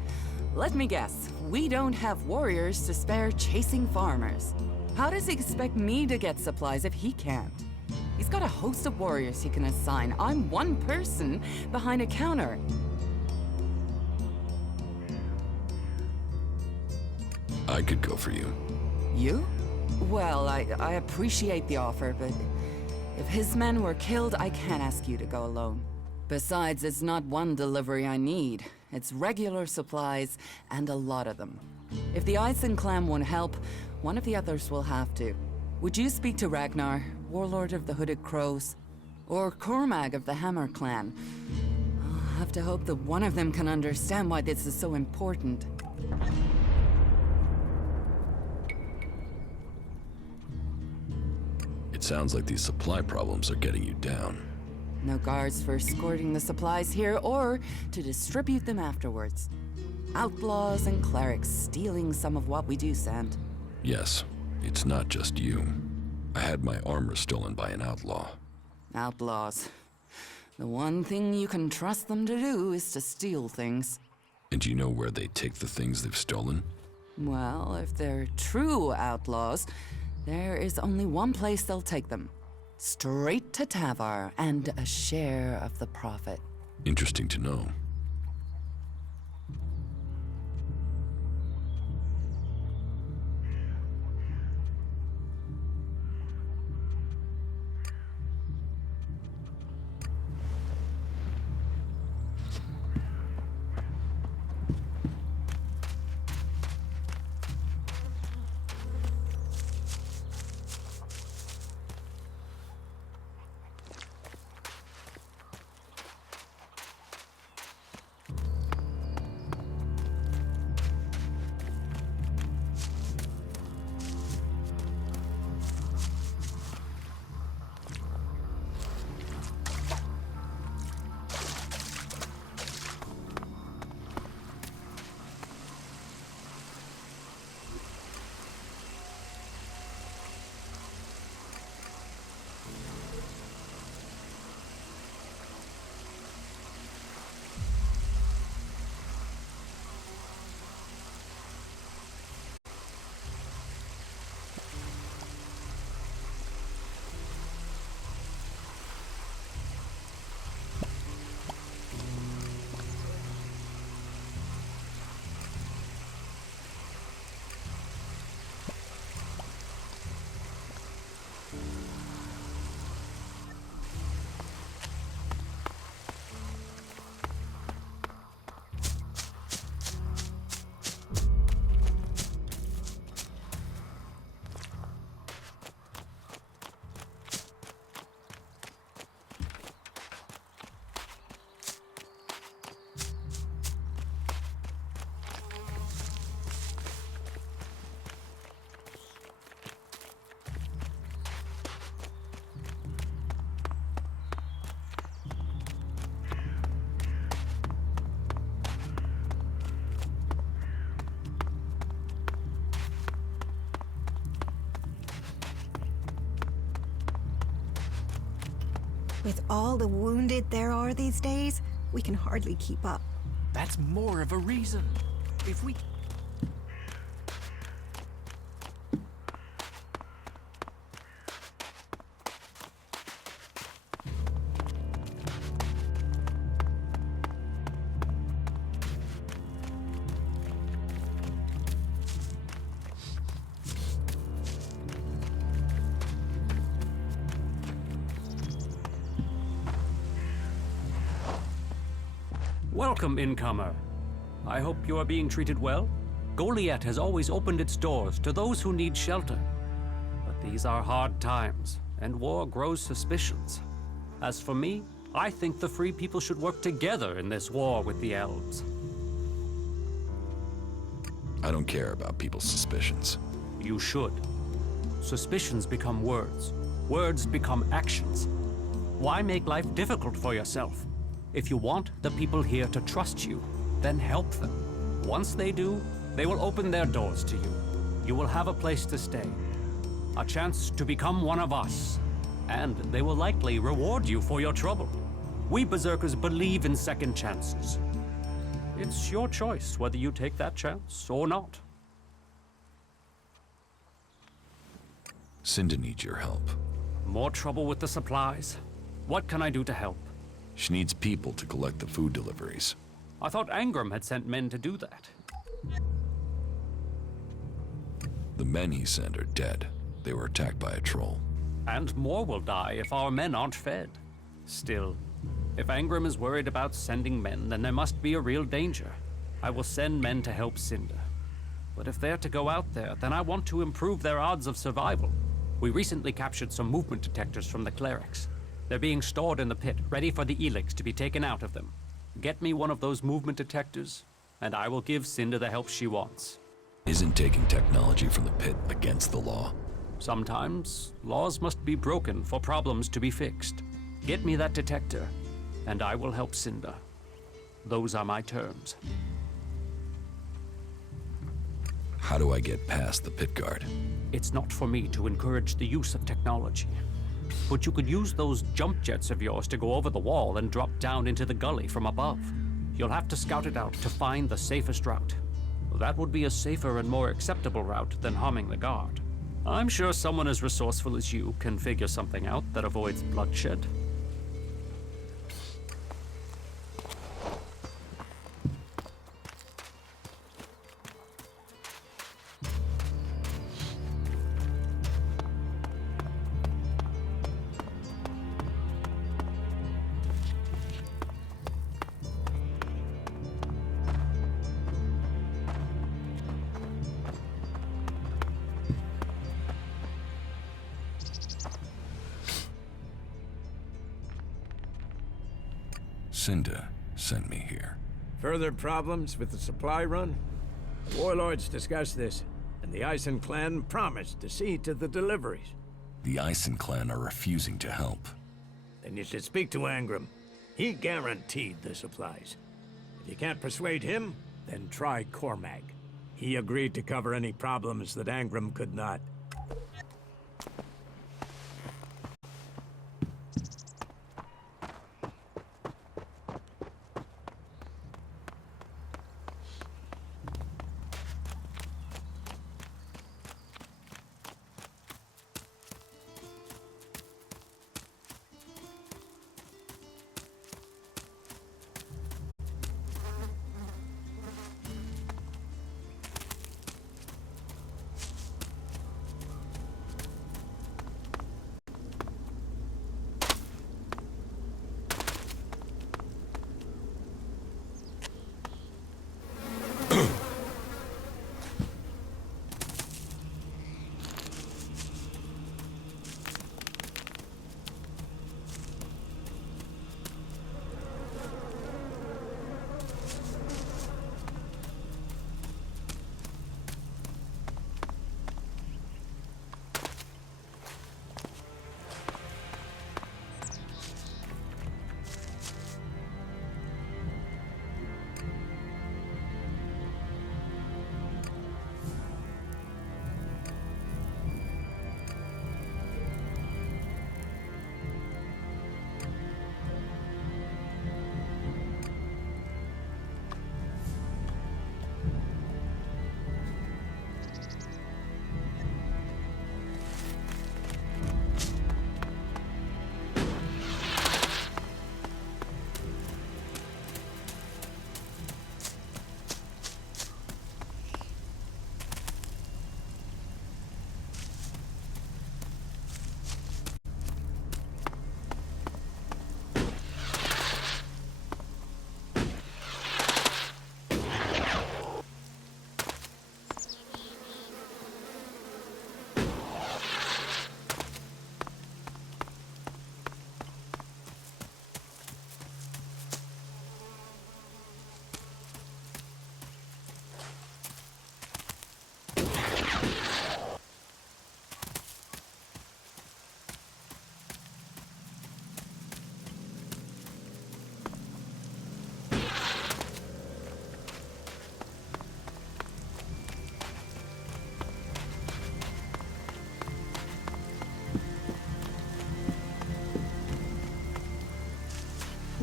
Let me guess. We don't have warriors to spare chasing farmers. How does he expect me to get supplies if he can't? He's got a host of warriors he can assign. I'm one person behind a counter. I could go for you. You? Well, I appreciate the offer, but if his men were killed, I can't ask you to go alone. Besides, it's not one delivery I need. It's regular supplies, and a lot of them. If the Ison clan won't help, one of the others will have to. Would you speak to Ragnar, warlord of the Hooded Crows? Or Cormag of the Hammer clan? I'll have to hope that one of them can understand why this is so important. It sounds like these supply problems are getting you down. No guards for escorting the supplies here or to distribute them afterwards. Outlaws and clerics stealing some of what we do send. Yes, it's not just you. I had my armor stolen by an outlaw. Outlaws. The one thing you can trust them to do is to steal things. And you know where they take the things they've stolen? Well, if they're true outlaws, there is only one place they'll take them. Straight to Tavar and a share of the profit. Interesting to know. With all the wounded there are these days, we can hardly keep up. That's more of a reason. If we... Welcome, incomer. I hope you are being treated well. Goliath has always opened its doors to those who need shelter. But these are hard times, and war grows suspicions. As for me, I think the free people should work together in this war with the elves. I don't care about people's suspicions. You should. Suspicions become words. Words become actions. Why make life difficult for yourself? If you want the people here to trust you, then help them. Once they do, they will open their doors to you. You will have a place to stay, a chance to become one of us, and they will likely reward you for your trouble. We Berserkers believe in second chances. It's your choice whether you take that chance or not. Cinda needs your help. More trouble with the supplies? What can I do to help? She needs people to collect the food deliveries. I thought Angram had sent men to do that. The men he sent are dead. They were attacked by a troll. And more will die if our men aren't fed. Still, if Angram is worried about sending men, then there must be a real danger. I will send men to help Cinda. But if they're to go out there, then I want to improve their odds of survival. We recently captured some movement detectors from the clerics. They're being stored in the pit, ready for the Elex to be taken out of them. Get me one of those movement detectors, and I will give Cinda the help she wants. Isn't taking technology from the pit against the law? Sometimes, laws must be broken for problems to be fixed. Get me that detector, and I will help Cinda. Those are my terms. How do I get past the pit guard? It's not for me to encourage the use of technology. But you could use those jump jets of yours to go over the wall and drop down into the gully from above. You'll have to scout it out to find the safest route. That would be a safer and more acceptable route than harming the guard. I'm sure someone as resourceful as you can figure something out that avoids bloodshed. Cinda sent me here. Further problems with the supply run? The warlords discussed this, and the Ison clan promised to see to the deliveries. The Ison clan are refusing to help. Then you should speak to Angram. He guaranteed the supplies. If you can't persuade him, then try Cormag. He agreed to cover any problems that Angram could not.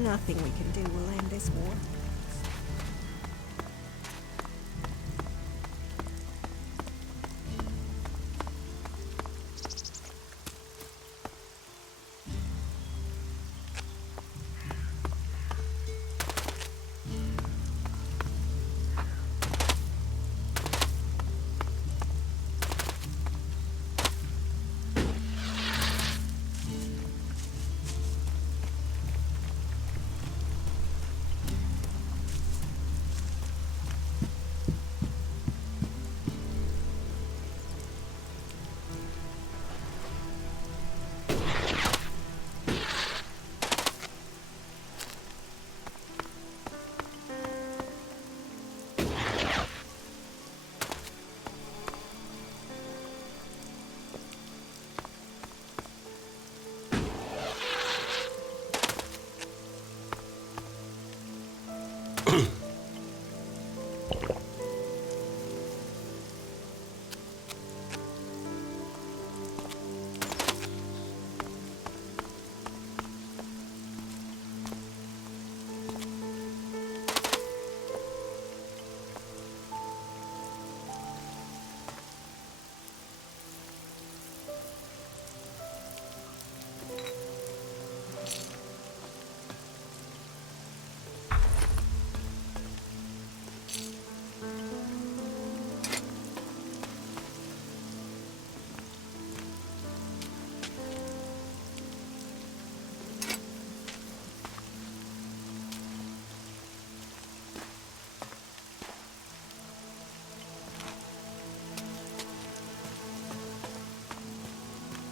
Nothing we can do will end this war.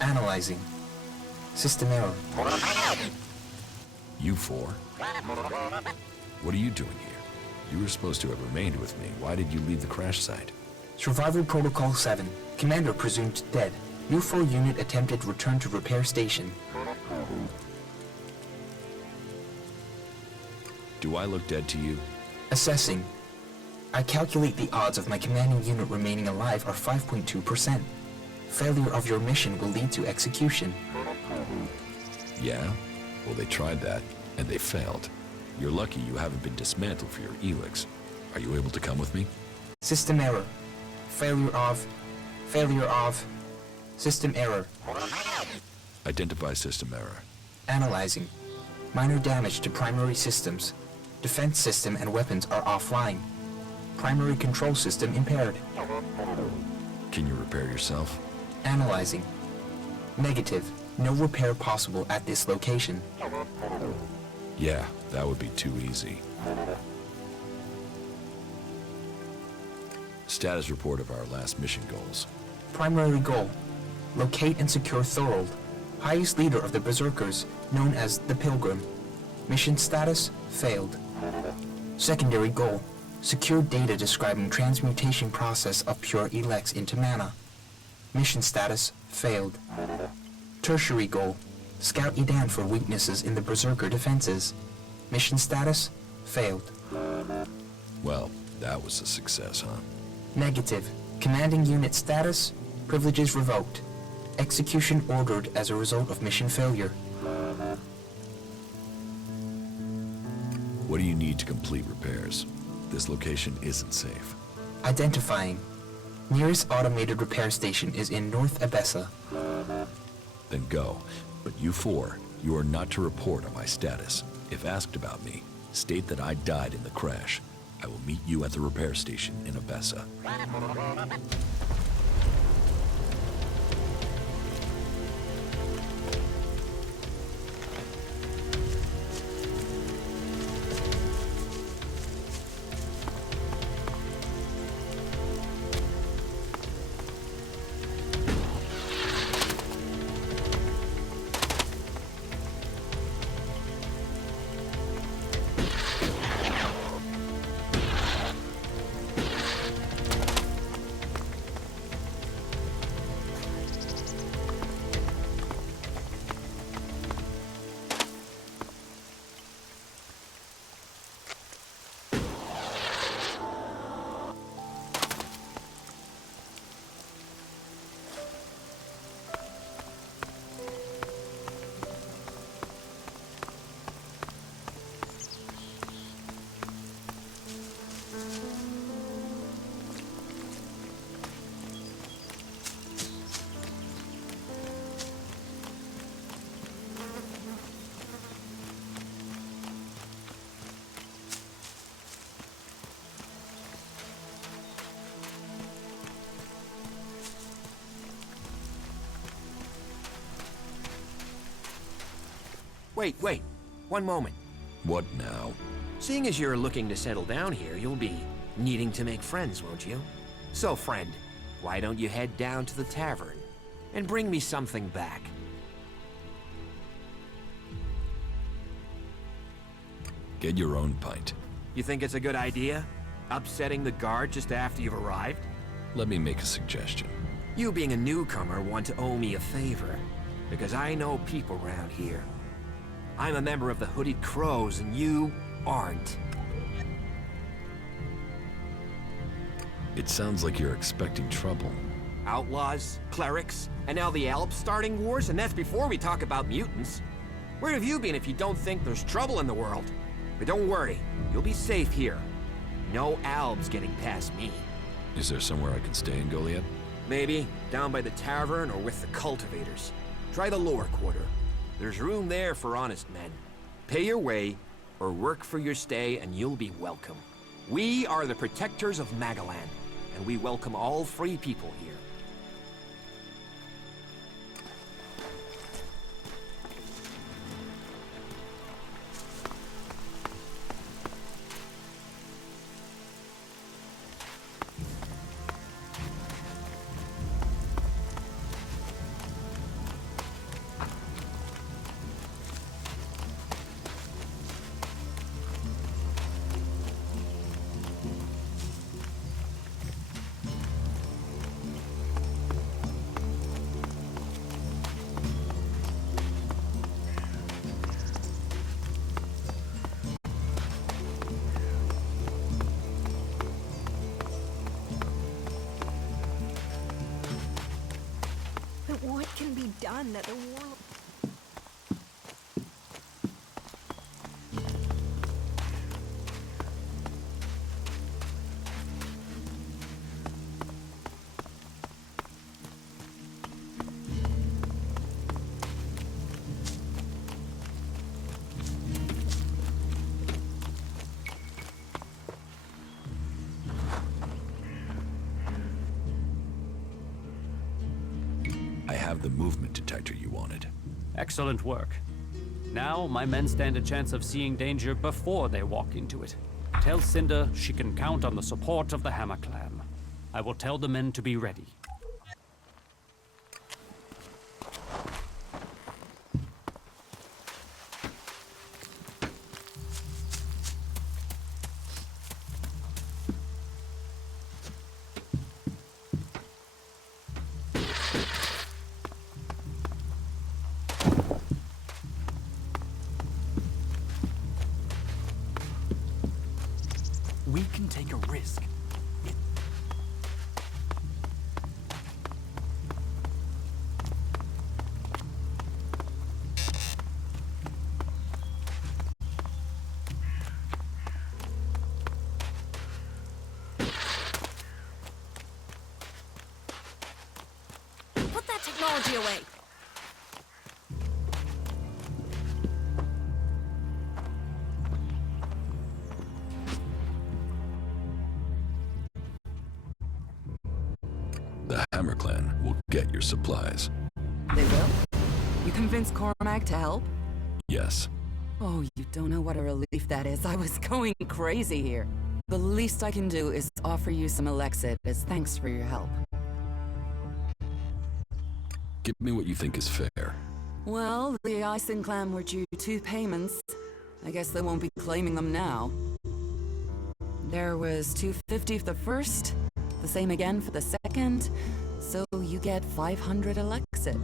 Analyzing. System error. You four? What are you doing here? You were supposed to have remained with me. Why did you leave the crash site? Survival Protocol 7. Commander presumed dead. UFO unit attempted return to repair station. Do I look dead to you? Assessing. I calculate the odds of my commanding unit remaining alive are 5.2%. Failure of your mission will lead to execution. Yeah? Well, they tried that, and they failed. You're lucky you haven't been dismantled for your Elex. Are you able to come with me? System error. Failure of... System error. Identify system error. Analyzing. Minor damage to primary systems. Defense system and weapons are offline. Primary control system impaired. Can you repair yourself? Analyzing. Negative. No repair possible at this location. Yeah, that would be too easy. Status report of our last mission goals. Primary goal. Locate and secure Thorold, highest leader of the Berserkers, known as the Pilgrim. Mission status, failed. Secondary goal. Secure data describing transmutation process of pure Elex into mana. Mission status, failed. Tertiary goal. Scout Edan for weaknesses in the Berserker defenses. Mission status, failed. Well, that was a success, huh? Negative. Commanding unit status, privileges revoked. Execution ordered as a result of mission failure. What do you need to complete repairs? This location isn't safe. Identifying. Nearest automated repair station is in North Abessa. Then go. But you four, you are not to report on my status. If asked about me, state that I died in the crash. I will meet you at the repair station in Abessa. Wait. One moment. What now? Seeing as you're looking to settle down here, you'll be needing to make friends, won't you? So, friend, why don't you head down to the tavern and bring me something back? Get your own pint. You think it's a good idea? Upsetting the guard just after you've arrived? Let me make a suggestion. You being a newcomer want to owe me a favor, because I know people around here. I'm a member of the Hooded Crows, and you aren't. It sounds like you're expecting trouble. Outlaws, clerics, and now the Alps starting wars, and that's before we talk about mutants. Where have you been if you don't think there's trouble in the world? But don't worry, you'll be safe here. No Albs getting past me. Is there somewhere I can stay in Goliath? Maybe down by the tavern or with the cultivators. Try the lower quarter. There's room there for honest men. Pay your way, or work for your stay, and you'll be welcome. We are the protectors of Magalan, and we welcome all free people here. What can be done that the world... I have the movement detector you wanted. Excellent work. Now, my men stand a chance of seeing danger before they walk into it. Tell Cinder she can count on the support of the Hammer Clan. I will tell the men to be ready. We can take a risk. Put that technology away! The Hammer Clan will get your supplies. They will? You convinced Cormac to help? Yes. Oh, you don't know what a relief that is. I was going crazy here. The least I can do is offer you some Elexit as thanks for your help. Give me what you think is fair. Well, the Ison clan were due 2 payments. I guess they won't be claiming them now. There was $250 for the first, the same again for the second, so you get 500 Elexit.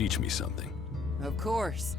teach me something. Of course.